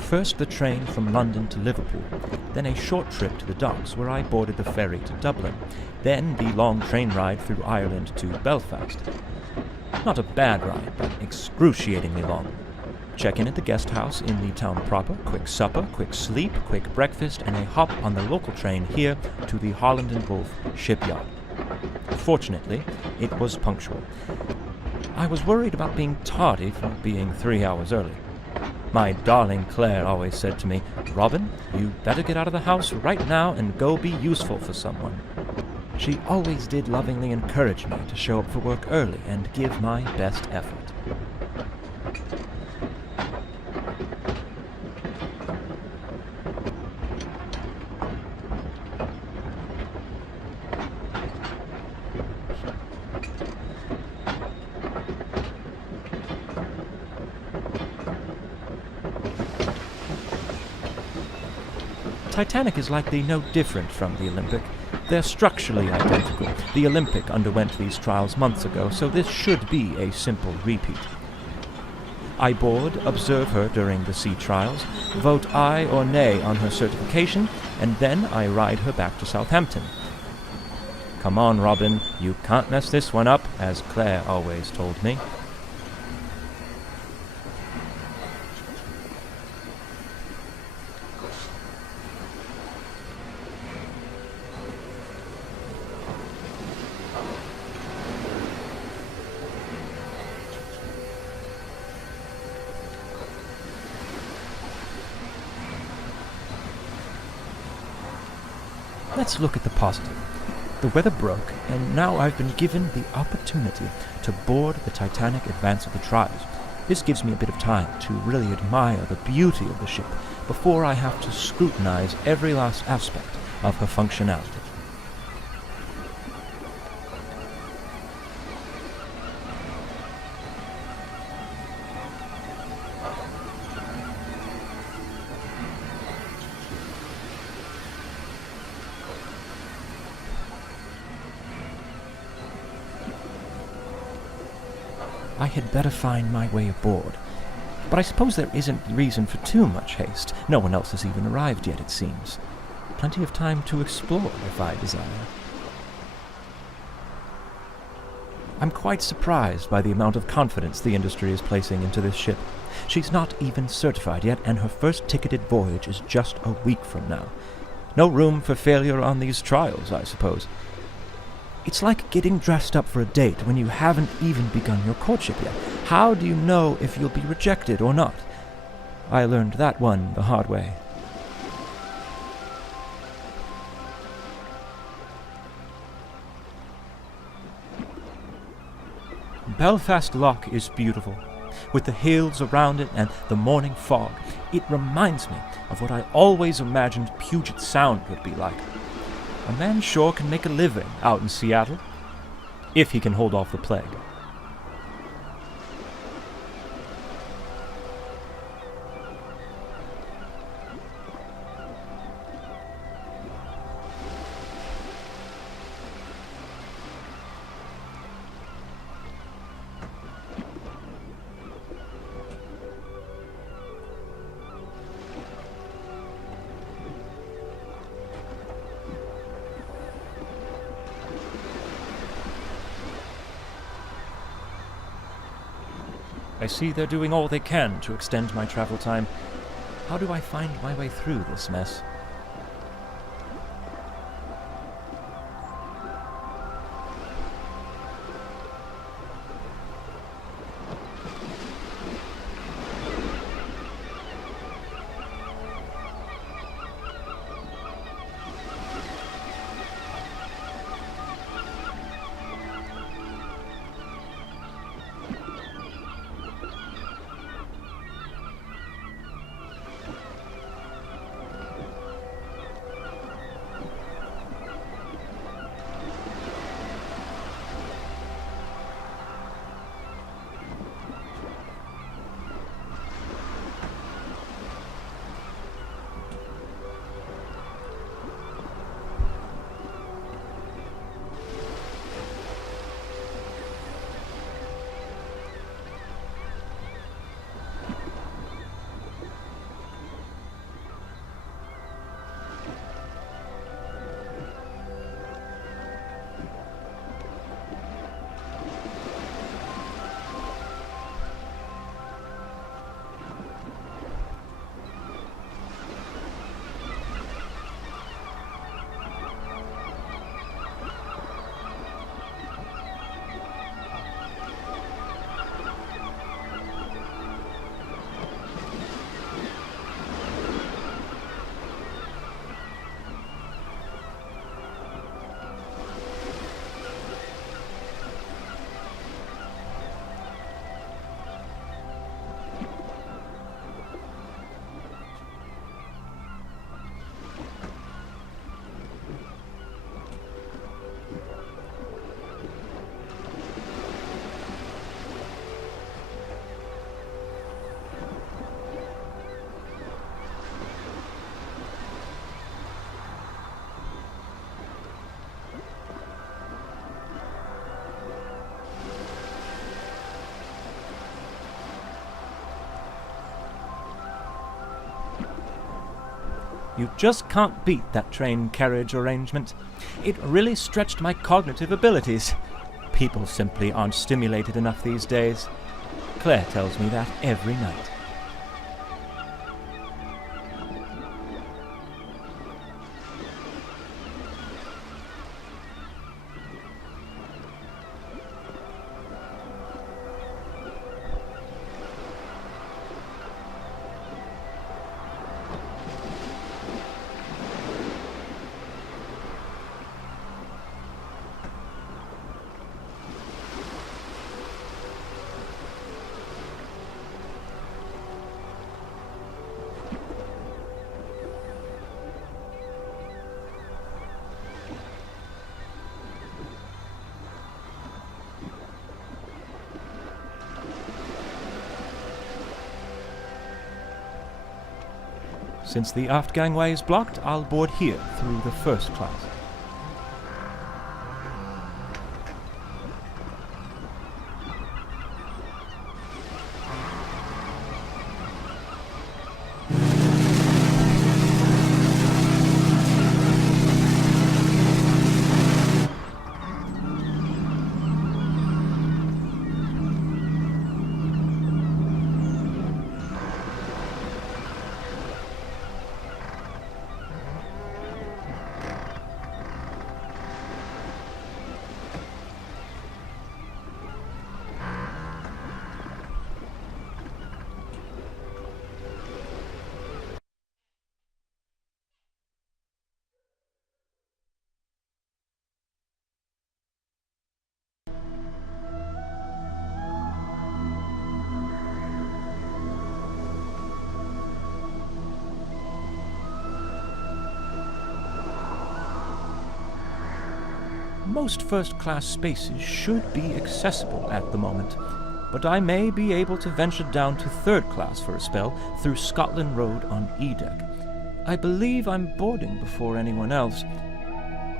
First the train from London to Liverpool, then a short trip to the docks where I boarded the ferry to Dublin, then the long train ride through Ireland to Belfast. Not a bad ride, but excruciatingly long. Check-in at the guest house in the town proper, quick supper, quick sleep, quick breakfast, and a hop on the local train here to the Holland and Wolff shipyard. Fortunately, it was punctual. I was worried about being tardy for being 3 hours early. My darling Claire always said to me, "Robin, you better get out of the house right now and go be useful for someone." She always did lovingly encourage me to show up for work early and give my best effort. Titanic is likely no different from the Olympic. They're structurally identical. The Olympic underwent these trials months ago, so this should be a simple repeat. I board, observe her during the sea trials, vote aye or nay on her certification, and then I ride her back to Southampton. Come on, Robin, you can't mess this one up, as Claire always told me. Let's look at the positive. The weather broke, and now I've been given the opportunity to board the Titanic advance of the trials. This gives me a bit of time to really admire the beauty of the ship before I have to scrutinize every last aspect of her functionality. I had better find my way aboard. But I suppose there isn't reason for too much haste. No one else has even arrived yet, it seems. Plenty of time to explore if I desire. I'm quite surprised by the amount of confidence the industry is placing into this ship. She's not even certified yet, and her first ticketed voyage is just a week from now. No room for failure on these trials, I suppose. It's like getting dressed up for a date when you haven't even begun your courtship yet. How do you know if you'll be rejected or not? I learned that one the hard way. Belfast Lough is beautiful, with the hills around it and the morning fog. It reminds me of what I always imagined Puget Sound would be like. A man sure can make a living out in Seattle, if he can hold off the plague. I see they're doing all they can to extend my travel time. How do I find my way through this mess? You just can't beat that train carriage arrangement. It really stretched my cognitive abilities. People simply aren't stimulated enough these days. Claire tells me that every night. Since the aft gangway is blocked, I'll board here through the first class. Most first-class spaces should be accessible at the moment, but I may be able to venture down to third class for a spell through Scotland Road on E-Deck. I believe I'm boarding before anyone else.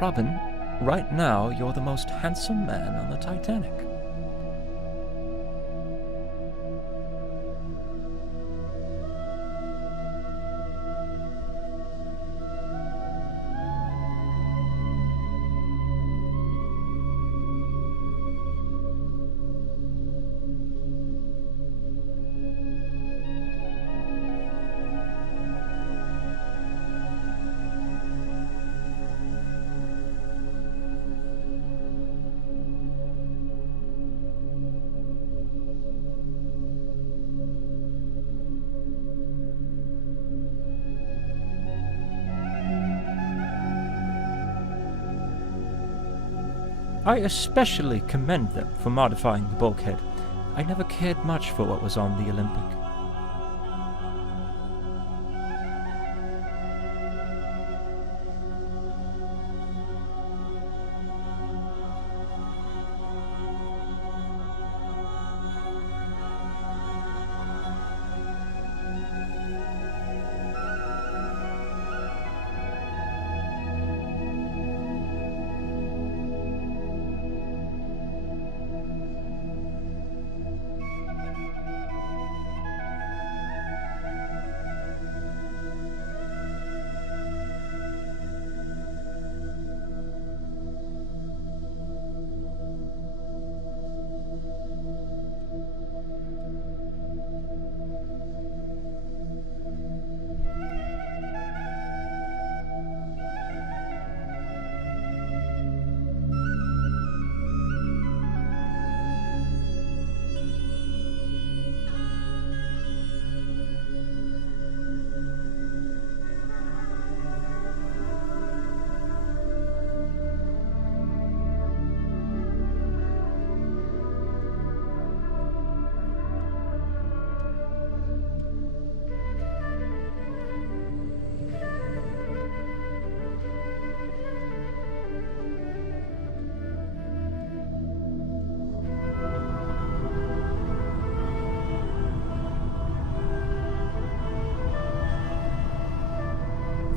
Robin, right now you're the most handsome man on the Titanic. I especially commend them for modifying the bulkhead. I never cared much for what was on the Olympic.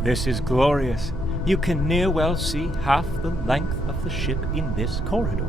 This is glorious. You can near well see half the length of the ship in this corridor.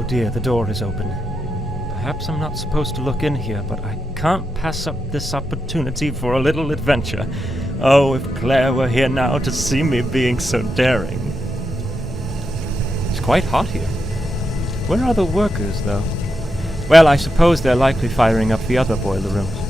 Oh dear, the door is open. Perhaps I'm not supposed to look in here, but I can't pass up this opportunity for a little adventure. Oh, if Claire were here now to see me being so daring. It's quite hot here. Where are the workers, though? Well, I suppose they're likely firing up the other boiler rooms.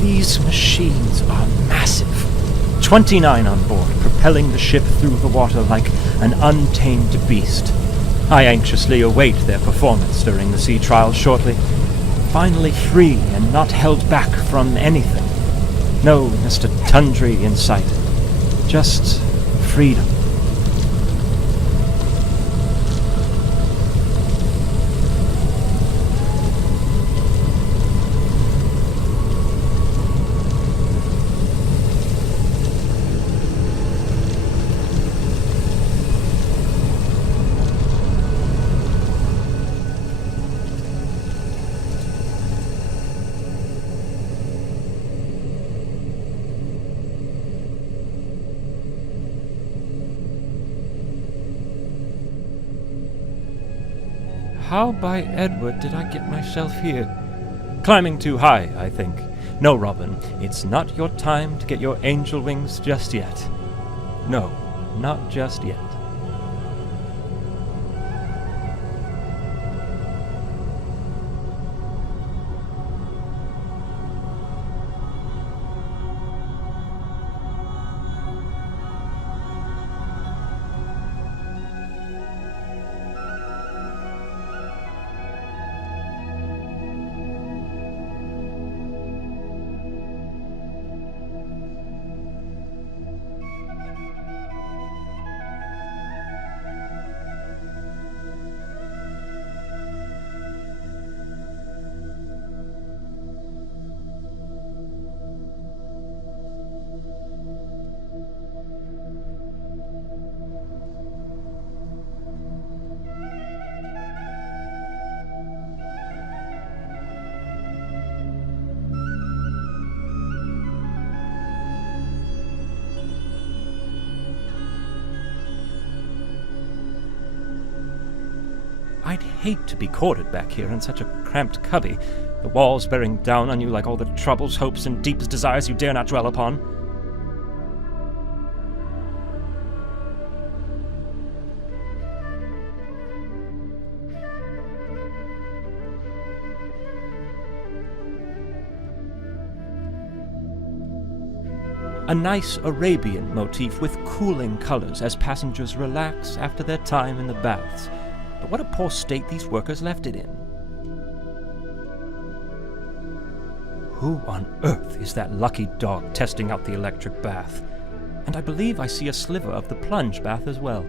These machines are massive. 29 on board, propelling the ship through the water like an untamed beast. I anxiously await their performance during the sea trials shortly. Finally free and not held back from anything. No Mr. Tundry in sight. Just freedom. How by Edward did I get myself here? Climbing too high, I think. No, Robin, it's not your time to get your angel wings just yet. No, not just yet. I'd hate to be quartered back here in such a cramped cubby, the walls bearing down on you like all the troubles, hopes, and deepest desires you dare not dwell upon. A nice Arabian motif with cooling colors as passengers relax after their time in the baths. But what a poor state these workers left it in. Who on earth is that lucky dog testing out the electric bath? And I believe I see a sliver of the plunge bath as well.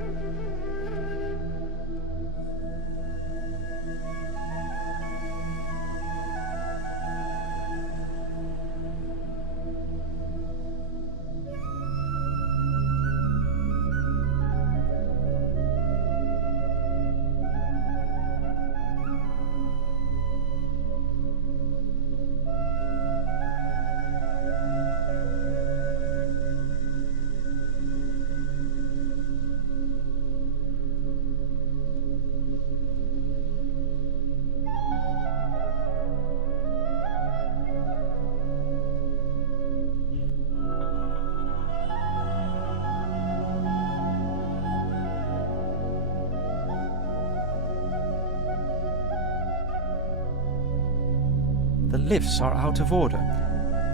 The lifts are out of order.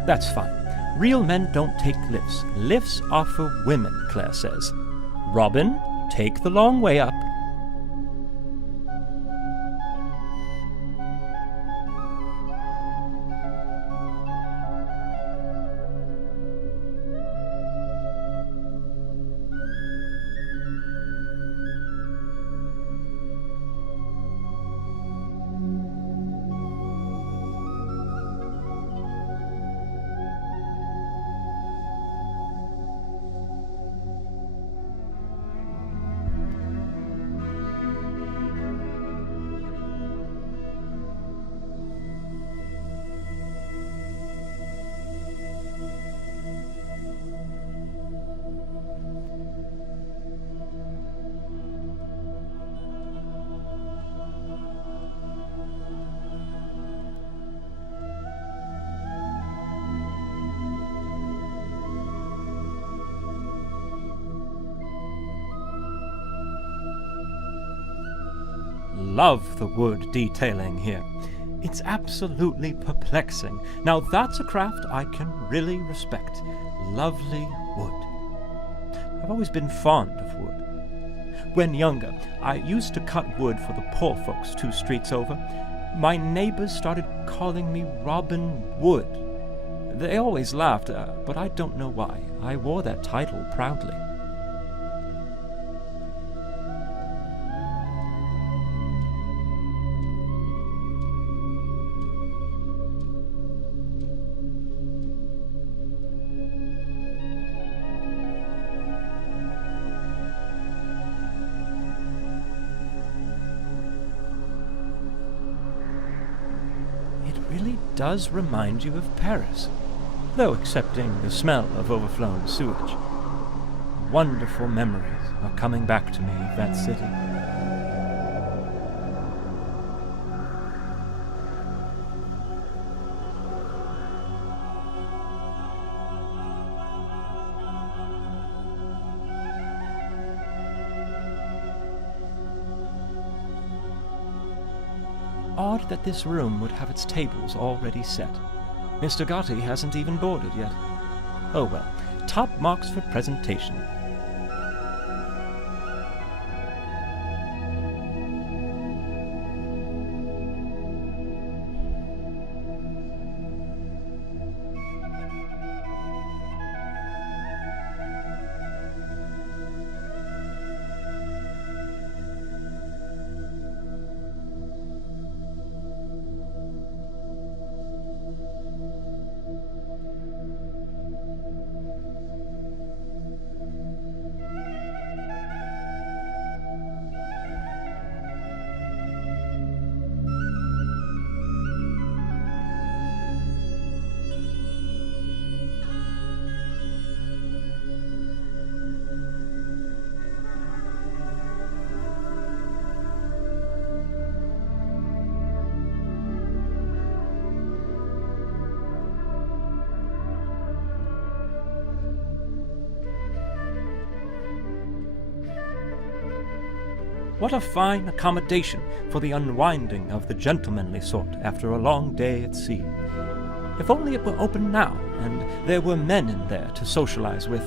That's fine. Real men don't take lifts. Lifts are for women, Claire says. Robin, take the long way up. love the wood detailing here. It's absolutely perplexing. Now that's a craft I can really respect. Lovely wood. I've always been fond of wood. When younger, I used to cut wood for the poor folks 2 streets over. My neighbors started calling me Robin Wood. They always laughed, but I don't know why. I wore that title proudly. Really does remind you of Paris, though excepting the smell of overflown sewage. Wonderful memories are coming back to me of that city. Odd that this room would have its tables already set. Mr. Gotti hasn't even boarded yet. Oh well, top marks for presentation. What a fine accommodation for the unwinding of the gentlemanly sort after a long day at sea. If only it were open now, and there were men in there to socialize with,